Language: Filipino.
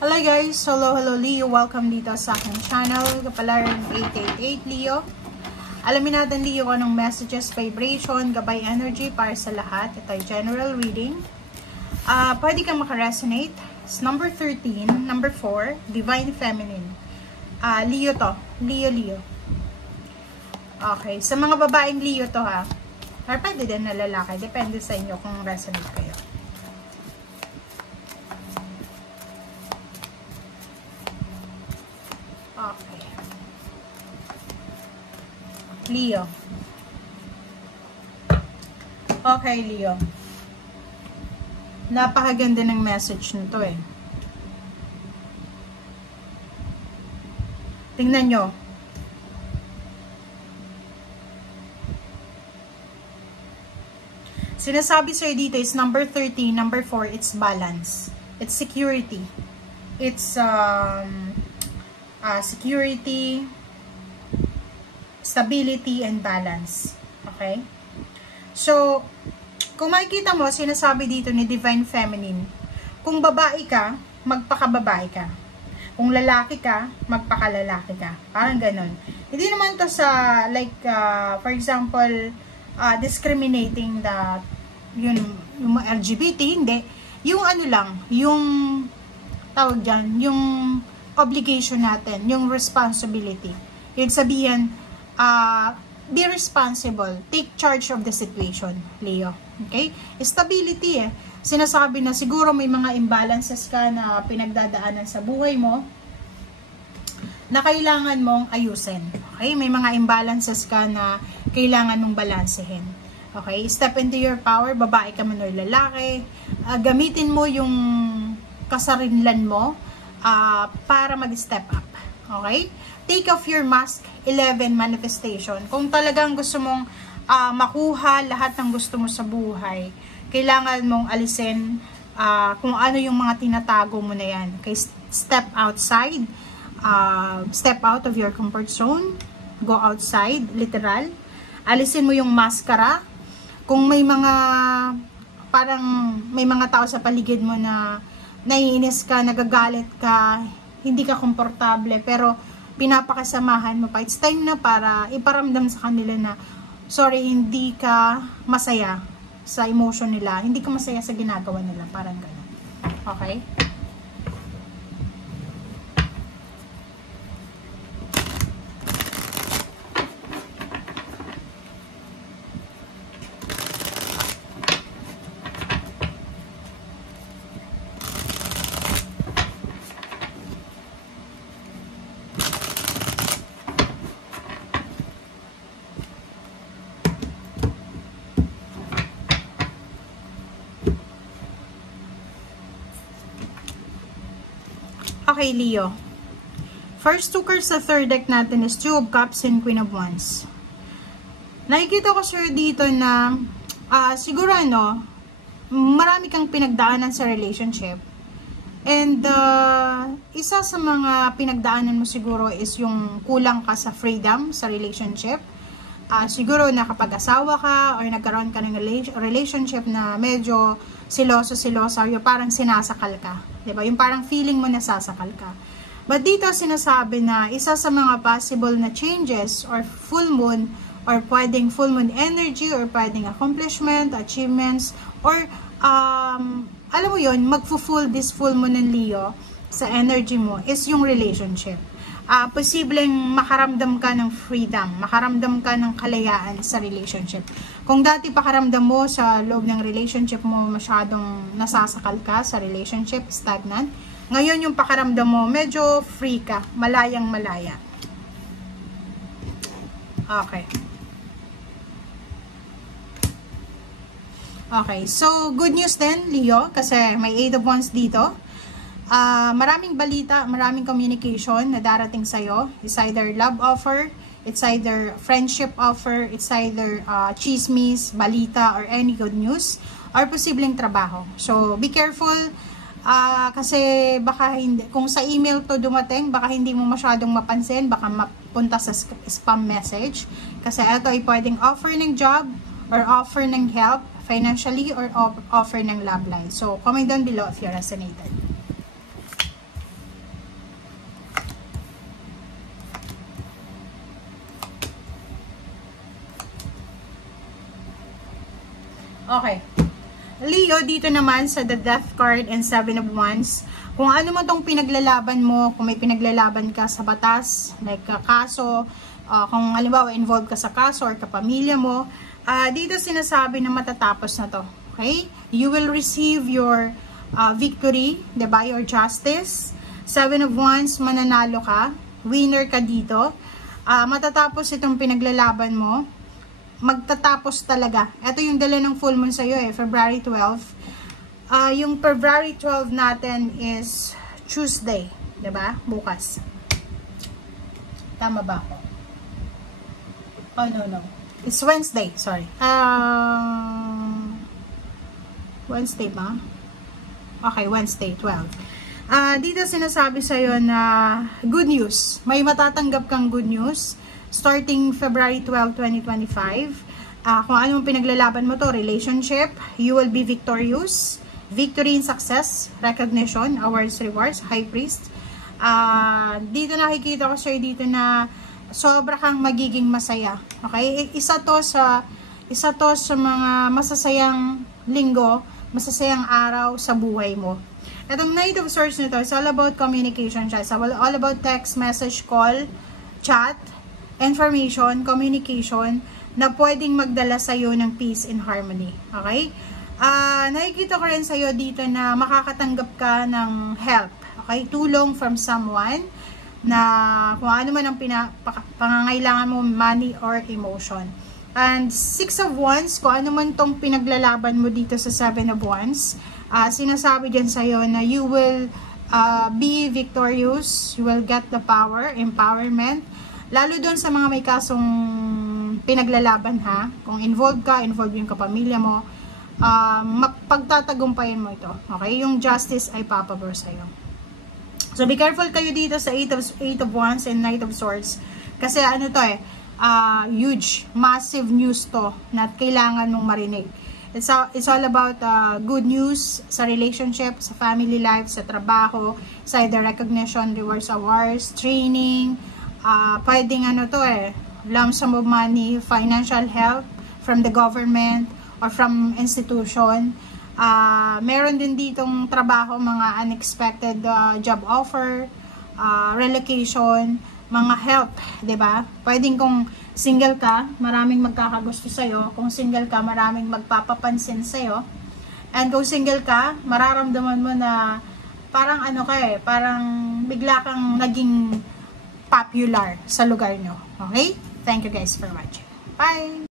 Hello guys! Hello Leo! Welcome dito sa aking channel, Kapalaran 888 Leo. Alamin natin Leo kung anong messages, vibration, gabay energy para sa lahat. Ito ay general reading. Pwede kang makaresonate. Number 13, number 4, Divine Feminine. Leo to. Leo. Okay, sa mga babaeng Leo to ha. Or pwede din na lalaki. Depende sa inyo kung resonate kayo. Okay. Leo. Okay, Leo. Napakaganda ng message nito eh. Tingnan nyo. Sinasabi sa'yo dito is number 13, number 4, it's balance. It's security. It's security, stability, and balance. Okay? So, kung makikita mo, sinasabi dito ni Divine Feminine, kung babae ka, magpakababae ka. Kung lalaki ka, magpakalalaki ka. Parang ganun. Hindi naman to sa, like, for example, discriminating the, yung LGBT, hindi. Yung ano lang, yung, tawag dyan, yung obligation natin, yung responsibility. Yung sabihin, be responsible, take charge of the situation, Leo. Okay? Stability eh. Sinasabi na siguro may mga imbalances ka na pinagdadaanan sa buhay mo na kailangan mong ayusin. Okay? May mga imbalances ka na kailangan mong balansehin. Okay? Step into your power, babae ka man o lalaki. Gamitin mo yung kasarinlan mo para mag-step up. Okay? Take off your mask, 11 manifestation. Kung talagang gusto mong makuha lahat ng gusto mo sa buhay, kailangan mong alisin kung ano yung mga tinatago mo na yan. Okay? Step outside. Step out of your comfort zone. Go outside, literal. Alisin mo yung maskara. Kung may mga parang may mga tao sa paligid mo na naiinis ka, nagagalit ka, hindi ka komportable, pero pinapakasamahan mo pa. It's time na para iparamdam sa kanila na, sorry, hindi ka masaya sa emotion nila, hindi ka masaya sa ginagawa nila, parang gano'n. Okay? Okay, Leo. First two cards sa third deck natin is Two of Cups and Queen of Wands. Nakikita ko sir dito na siguro ano, marami kang pinagdaanan sa relationship. And isa sa mga pinagdaanan mo siguro is yung kulang ka sa freedom sa relationship. Siguro nakapag-asawa ka or nagkaroon ka ng relationship na medyo siloso-silosa, yung parang sinasakal ka. Diba? Yung parang feeling mo nasasakal ka. But dito sinasabi na isa sa mga possible na changes or full moon or pwedeng full moon energy or pwedeng accomplishment, achievements, or alam mo yun, magfu-full this full moon ng Leo sa energy mo is yung relationship. Posibleng makaramdam ka ng freedom, makaramdam ka ng kalayaan sa relationship. Kung dati pakaramdam mo sa loob ng relationship mo masyadong nasasakal ka sa relationship, stagnant, ngayon yung pakaramdam mo medyo free ka, malayang malaya. Okay. Okay, so good news din, Leo, kasi may 8 of Wands dito. Maraming balita, maraming communication na darating sa'yo. It's either love offer, it's either friendship offer, it's either chismis, balita, or any good news, or posibleng trabaho. So, be careful, kasi baka hindi, kung sa email to dumating, baka hindi mo masyadong mapansin, baka mapunta sa spam message. Kasi ito ay pwedeng offer ng job, or offer ng help, financially, or offer ng love life. So, comment down below if you resonated. Okay. Leo, dito naman sa the Death card and Seven of Wands, kung ano mo tong pinaglalaban mo, kung may pinaglalaban ka sa batas, like kaso, kung halimbawa involved ka sa kaso or kapamilya mo, dito sinasabi na matatapos na to. Okay? You will receive your victory, diba? Your justice. Seven of Wands, mananalo ka. Winner ka dito. Matatapos itong pinaglalaban mo. Magtatapos talaga. Ito yung dala ng full moon sa'yo February 12. Yung February 12 natin is Tuesday. Diba? Bukas. Tama ba ako? Oh, no. It's Wednesday. Sorry. Wednesday ba? Okay, Wednesday, 12. Dito sinasabi sa'yo na good news. May matatanggap kang good news. Starting February 12, 2025, kung anong pinaglalaban mo to, relationship, you will be victorious. Victory and success, recognition, awards, rewards, high priest. Dito nakikita ko sir dito na sobra kang magiging masaya. Okay? Isa to sa mga masasayang linggo, masasayang araw sa buhay mo. Itong Knight of Swords nito, it's all about communication siya. It's all about text, message, call, chat, information, communication na pwedeng magdala sa'yo ng peace and harmony. Okay? Nakikita ko rin sa'yo dito na makakatanggap ka ng help. Okay? Tulong from someone na kung ano man ang pangangailangan mo, money or emotion. And Six of Wands, kung ano man tong pinaglalaban mo dito sa Seven of Wands, sinasabi dyan sa'yo na you will be victorious, you will get the power, empowerment, lalo doon sa mga may kasong pinaglalaban ha. Kung involved yung kapamilya mo, pagtatagumpayan mo ito. Okay? Yung justice ay papabor sa'yo. So, be careful kayo dito sa Eight of Wands and Knight of Swords. Kasi ano to huge, massive news to na kailangan mong marinig. It's all about good news sa relationship, sa family life, sa trabaho, sa either recognition, rewards, awards, training, pwedeng lump sum of money, financial help from the government or from institution. Meron din ditong trabaho, mga unexpected job offer, relocation, mga help, 'di ba? Pwedeng kung single ka, maraming magkakagusto sa'yo. Kung single ka, maraming magpapapansin sa'yo. And kung single ka, mararamdaman mo na parang parang bigla kang naging popular sa lugar nyo. Okay? Thank you guys for watching. Bye!